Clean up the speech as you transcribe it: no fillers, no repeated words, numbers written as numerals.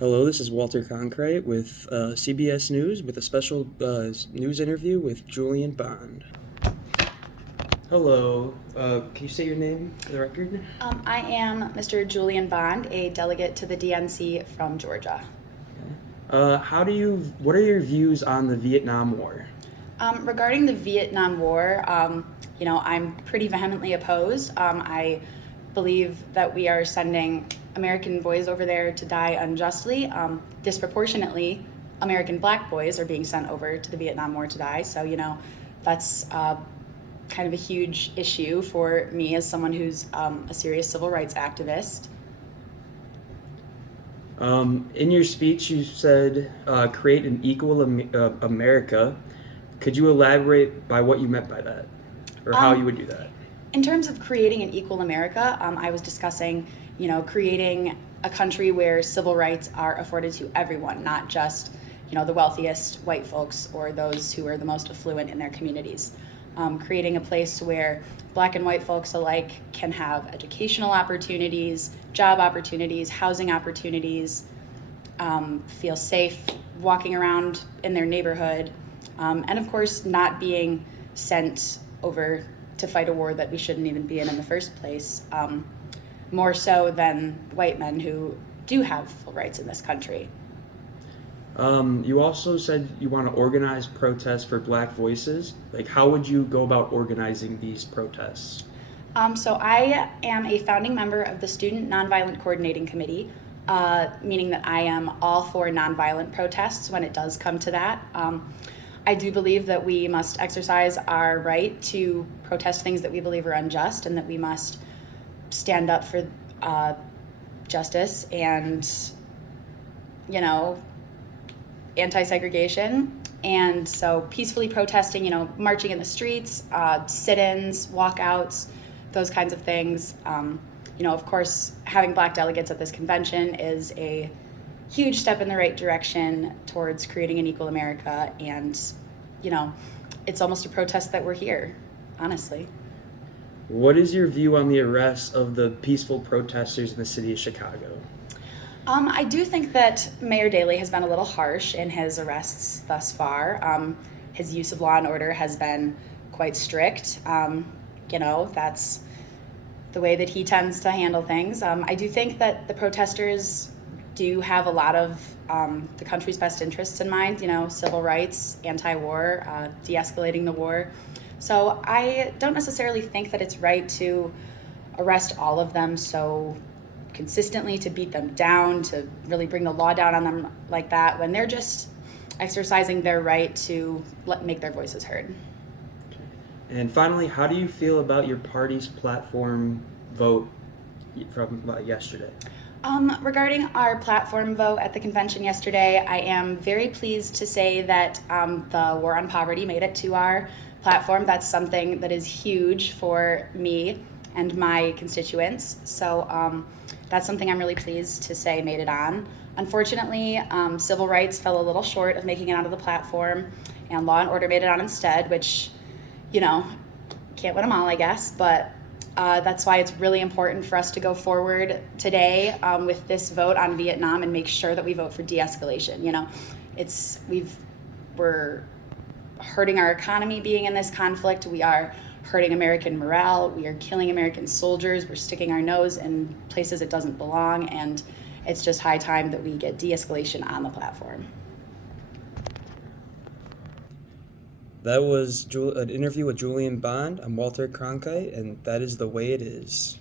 Hello, this is Walter Cronkite with CBS News with a special news interview with Julian Bond. Hello, can you say your name for the record? I am Mr. Julian Bond, a delegate to the DNC from Georgia. What are your views on the Vietnam War? Regarding the Vietnam War, I'm pretty vehemently opposed. I believe that we are sending American boys over there to die unjustly. Disproportionately, American black boys are being sent over to the Vietnam War to die. So, that's kind of a huge issue for me as someone who's a serious civil rights activist. In your speech, you said create an equal America. Could you elaborate by what you meant by that, or how you would do that? In terms of creating an equal America, I was discussing, creating a country where civil rights are afforded to everyone, not just, the wealthiest white folks or those who are the most affluent in their communities. Creating a place where black and white folks alike can have educational opportunities, job opportunities, housing opportunities, feel safe walking around in their neighborhood, and of course not being sent over to fight a war that we shouldn't even be in the first place, more so than white men who do have full rights in this country. You also said you want to organize protests for Black voices. Like, how would you go about organizing these protests? So I am a founding member of the Student Nonviolent Coordinating Committee, meaning that I am all for nonviolent protests when it does come to that. I do believe that we must exercise our right to protest things that we believe are unjust, and that we must stand up for justice and, anti-segregation. And so peacefully protesting, marching in the streets, sit-ins, walkouts, those kinds of things. Of course, having black delegates at this convention is a huge step in the right direction towards creating an equal America. And, it's almost a protest that we're here, honestly. What is your view on the arrest of the peaceful protesters in the city of Chicago? I do think that Mayor Daley has been a little harsh in his arrests thus far. His use of law and order has been quite strict. That's the way that he tends to handle things. I do think that the protesters do have a lot of the country's best interests in mind, civil rights, anti-war, de-escalating the war. So I don't necessarily think that it's right to arrest all of them so consistently, to beat them down, to really bring the law down on them like that, when they're just exercising their right to make their voices heard. And finally, how do you feel about your party's platform vote from yesterday? Regarding our platform vote at the convention yesterday, I am very pleased to say that the war on poverty made it to our platform. That's something that is huge for me and my constituents. So that's something I'm really pleased to say made it on. Unfortunately, civil rights fell a little short of making it onto the platform, and law and order made it on instead, which, can't win them all, I guess. But that's why it's really important for us to go forward today with this vote on Vietnam and make sure that we vote for de-escalation. We're hurting our economy being in this conflict. We are hurting American morale. We are killing American soldiers. We're sticking our nose in places it doesn't belong, and it's just high time that we get de-escalation on the platform. That was an interview with Julian Bond. I'm Walter Cronkite, and that is the way it is.